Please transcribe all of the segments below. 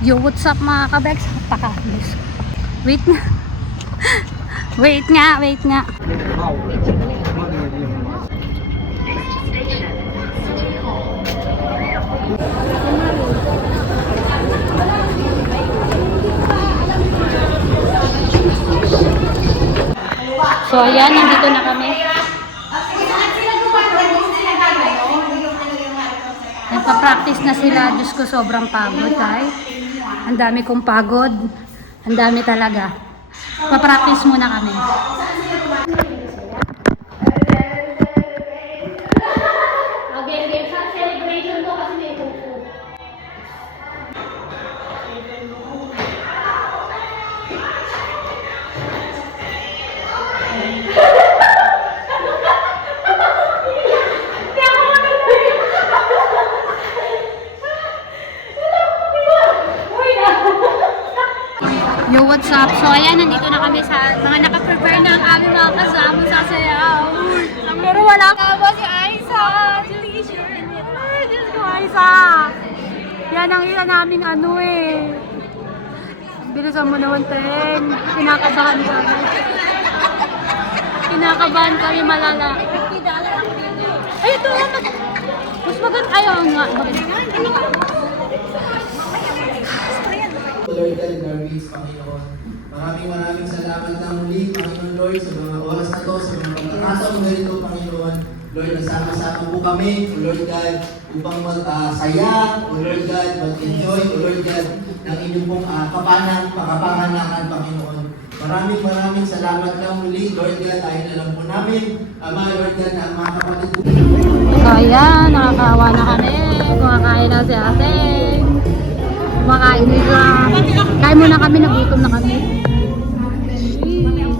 Yo, what's up mga kabex? Pakabis. Wait nga. Wait nga. So ayan, nandito na kami. Nagpa-practice na sila. Diyos ko, sobrang pagod ay. Ang dami kong pagod. Ang dami talaga. Pa-practice muna kami. Okay, sa celebration to kasi may kuko. Yo, what's up? So, ayan, nandito na kami sa mga naka-prepare na ang aming mga kasama sa sayaw. Pero wala ka ba si Aiza? Diyos ko, Aiza! Yan ang isa naming ano eh. Bilisan mo naman, Teng. Kinakabahan kami. Kinakabahan kami malala. Ay, ito! Mas maganda. Ayaw nga. Lord God, in our midst, Panginoon. Maraming salamat na muli, Panginoon Lord, sa mga oras na to, sa mga pagkakataon na ito, Panginoon. Lord, nasama-sama po kami, O Lord God, upang magsaya, O Lord God, mag-enjoy, O Lord God, ng inyong pong kapanganakan, Panginoon. Maraming salamat na muli, Lord God, dahil alam po namin, Ama, Lord God, na ang mga kapatid po. So ayan, nakakawa na kami. Kumakain na si ate. Kumakain nila. Kain muna kami, nagutom na kami.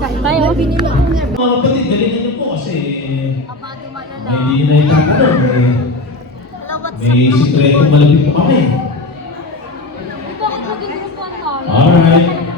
Kain tayo. Mga kapatid, galingan niyo po kasi hindi nyo na itatanong. May sikretong malapit po kami. Alright.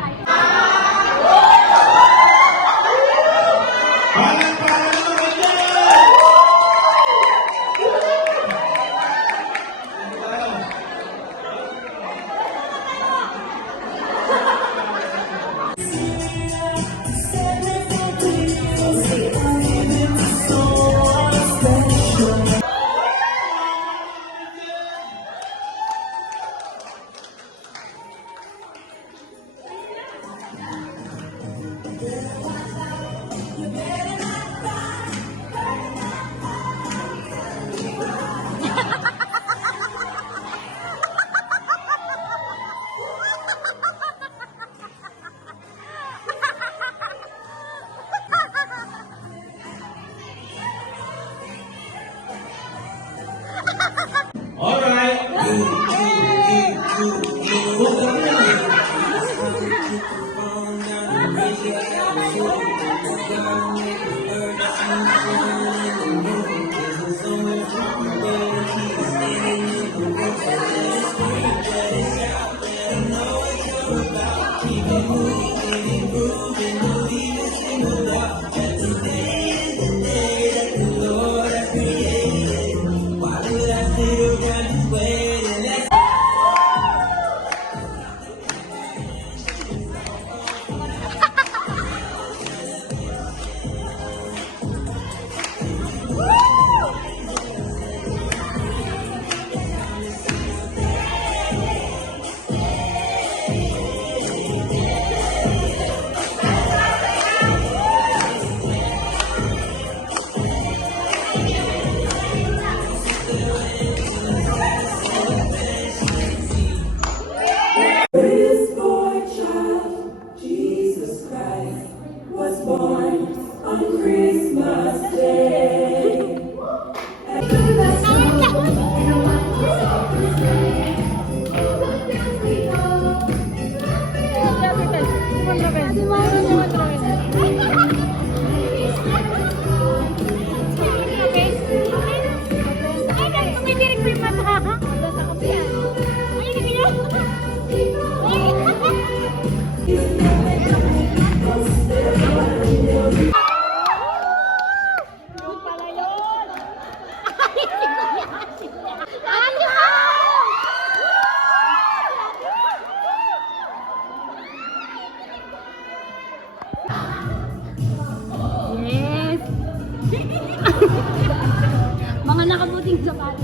nakaputing sapatos.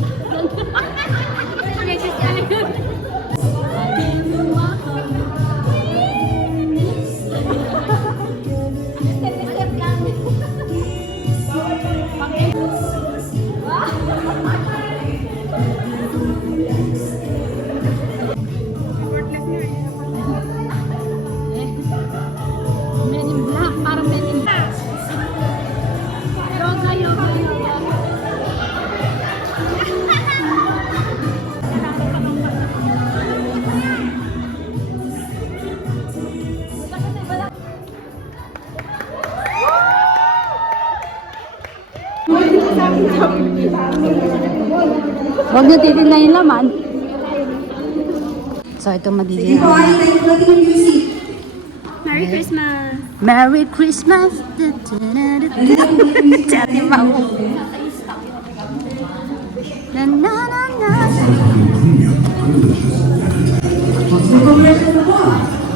Next time. Step lang. Men in Black, parang Men in Black. Yoga, yoga, yoga. Huwag niyo titignan yung laman. So, ito magiging... Merry Christmas! Merry Christmas! Chati Mau. Na na na na.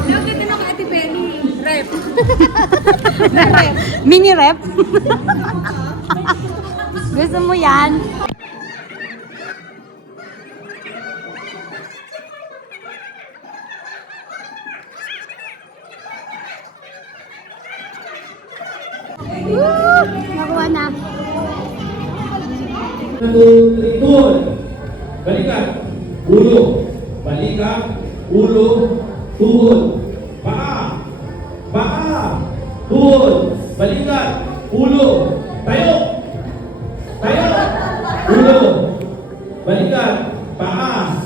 Nakita na ka Ate Penny. Rep. Mini rep. Gusto mo yan? Woo! Nakuha na. Tuhod. Balikan. Ulo. Balikan. Ulo. Tuhod. Paa. Paa. Tuhod. Balikan. Ulo. Tayo. Tayo. Ulo. Balikan. Paa.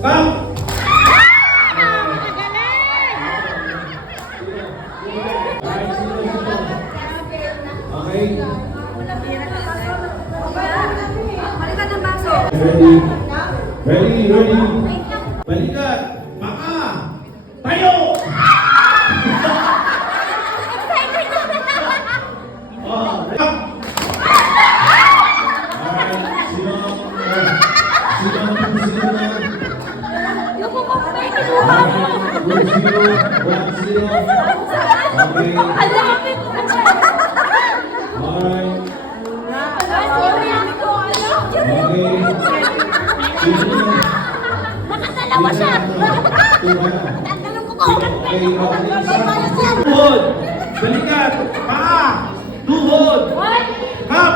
Kap. Okay. Balikan ng baso. Ready? Ready? Ready? Balikan! Paa! Tayo! Oh, up! Alright, sino? Yung kukumpay, kinuha mo. 1-0. Okay. Ang dami ko. Alright. Nakadalawa siya. Tatalong ko ko. Tuhod! Balikan! Paa! Tuhod! Kap!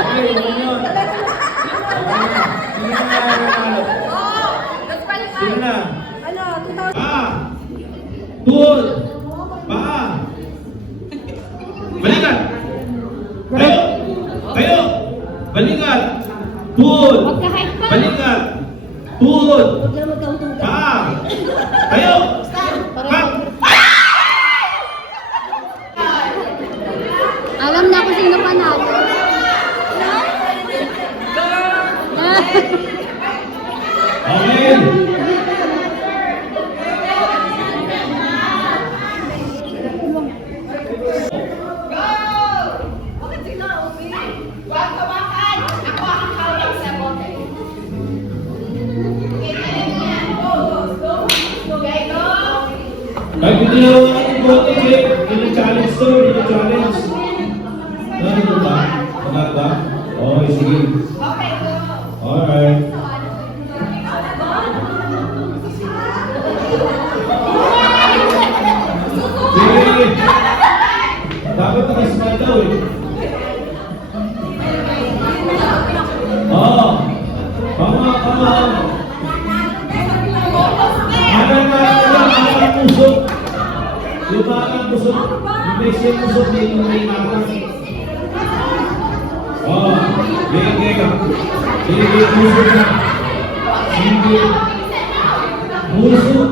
Okay, yun. Sino na? Ano, Paa! Tuhod! Paa! Balikan! Tayo! Tayo! Balikan! Tuhod! Magka-hype pa. Balikan! Tuhod! Paa! Tayo! Kap! Alam na kung sino panalo. Okay! Ay, hindi na ako ating bote, Jake. Hindi challenge to, hindi challenge. Ano ba? Wala ba? Okay, sige. Alright. Sige. Dapat nakasmile daw eh. Oo. Kama, kama. Ang pusok. Yung parang pusok. Yung may siya pusok na yung may matang. Oo. Sige. Sige, pusok na. Sige. Pusok.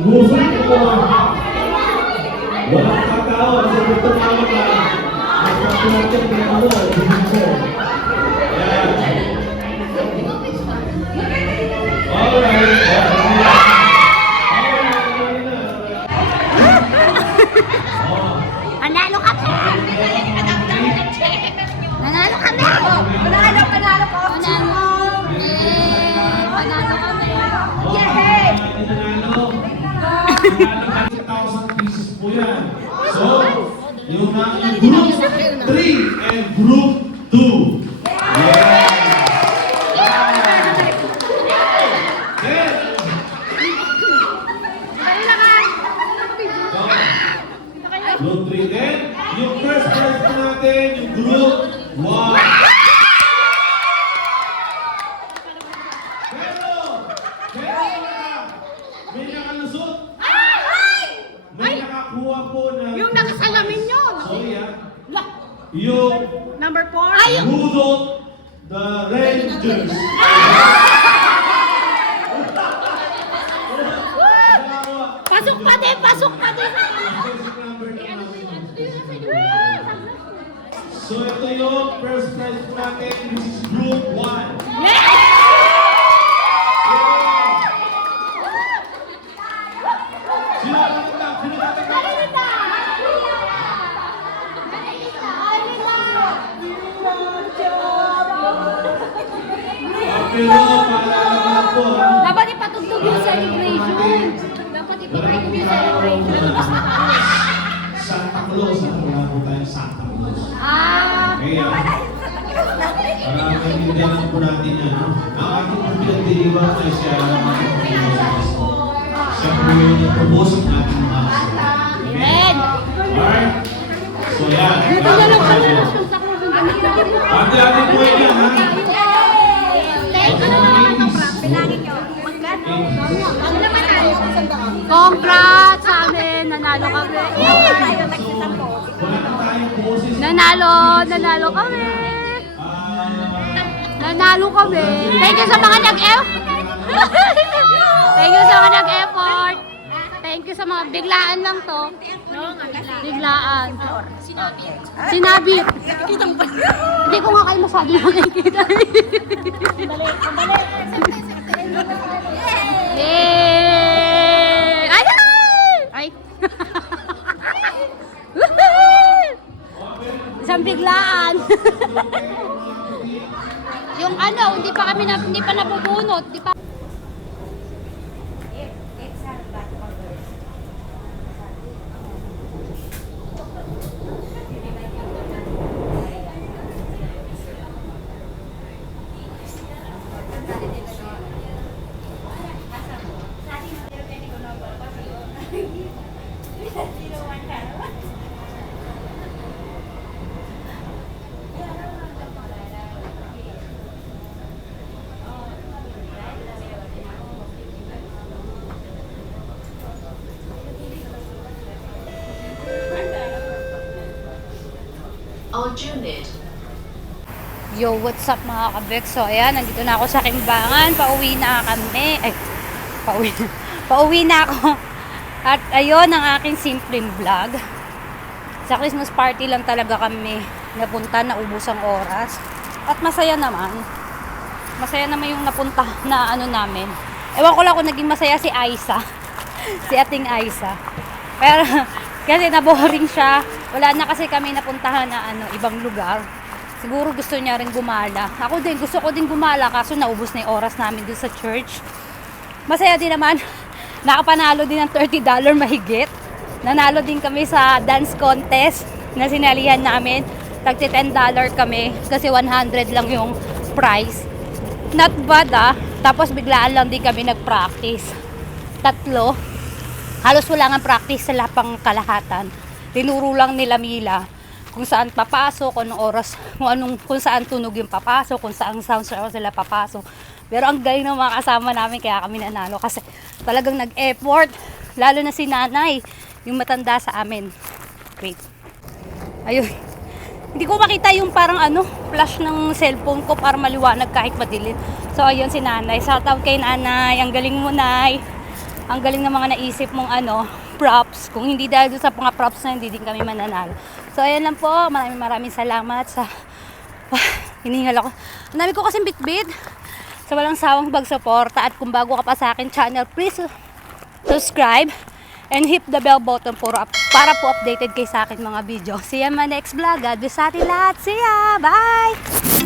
Pusok ko. Walang kakao. Kasi ito naman na. Mas natin na ako. Yan. Alright. Panalo kami! Nanalo kami! Panalo ko. Panalo! Panalo kami! Yay! Nanalo. 1,000 pieces po yan. So, na yung Group 3 and Group 2. Yeah! Then, Group 3 din. Yung first prize po natin, yung Group 1. May nakalusot. May nakakuha po ng... Yung nakasalamin yun. Sorry yung Number 4. Rudolph the Rangers. Pasok pa din, pasok pa din. So ito yung first prize po natin, which is Group 1. Pero paalala ko po, Dapat ipatugtog yung celebration. Dapat ipatugtog yung celebration. Santa Claus, wala po tayong Santa Claus. Kaya, para maintindihan po natin yan, no? Ang ating po pinagdiriwang ay siya siya po yung promotion natin mga kasama. Amen. Alright? So yan. Ito na lang pala na Santa Claus. Ate po yan, ha? Congrats sa amin. Nanalo kami. Wala na tayong boses. Nanalo kami. Nanalo kami. Thank you sa mga nag-effort. Thank you sa mga nag-effort. Thank you sa mga biglaan lang to. Biglaan. Sinabit. Hindi ko nga kayo masyado nakikita. Yay! Ay! Ay! Isang biglaan. Yung ano, hindi pa nabubunot, di pa. Yo, what's up mga kabek? So, ayan, nandito na ako sa Kimbangan. Pauwi na kami. Ay, pauwi na ako. At ayun, ang aking simpleng vlog. Sa Christmas party lang talaga kami napunta, naubos ang oras. At masaya naman. Masaya naman yung napunta na ano namin. Ewan ko lang kung naging masaya si Aiza. Si ating Aiza. Pero, kasi naboring siya. Wala na kasi kami napuntahan na ibang lugar. Siguro gusto niya rin gumala. Ako din, gusto ko din gumala kaso naubos na yung oras namin dun sa church. Masaya din naman. Nakapanalo din ng $30 mahigit. Nanalo din kami sa dance contest na sinalihan namin. Tagti $10 kami kasi 100 lang yung prize. Not bad Tapos biglaan lang din kami nag-practice. 3. Halos wala nga practice sa lapang kalahatan. Tinuro lang nila Mila kung saan papasok, kung anong oras, kung saan tunog yung papasok, kung saan sound sila papasok. Pero ang galing ng mga kasama namin kaya kami nanalo kasi talagang nag-effort. Lalo na si nanay, yung matanda sa amin. Great. Ayun. Hindi ko makita yung parang flash ng cellphone ko para maliwanag kahit madilim. So ayun si nanay. Shoutout kay nanay. Ang galing mo, nay. Ang galing ng mga naisip mong props. Kung hindi dahil doon sa mga props na hindi din kami mananalo. So ayan lang po. Maraming salamat sa hinihingal ako. Ang dami ko kasing bitbit. Sa walang sawang pagsuporta. At kung bago ka pa sa akin channel, please subscribe and hit the bell button para po updated kayo sa akin mga video. See ya my next vlog. God bless sa atin lahat. See ya! Bye!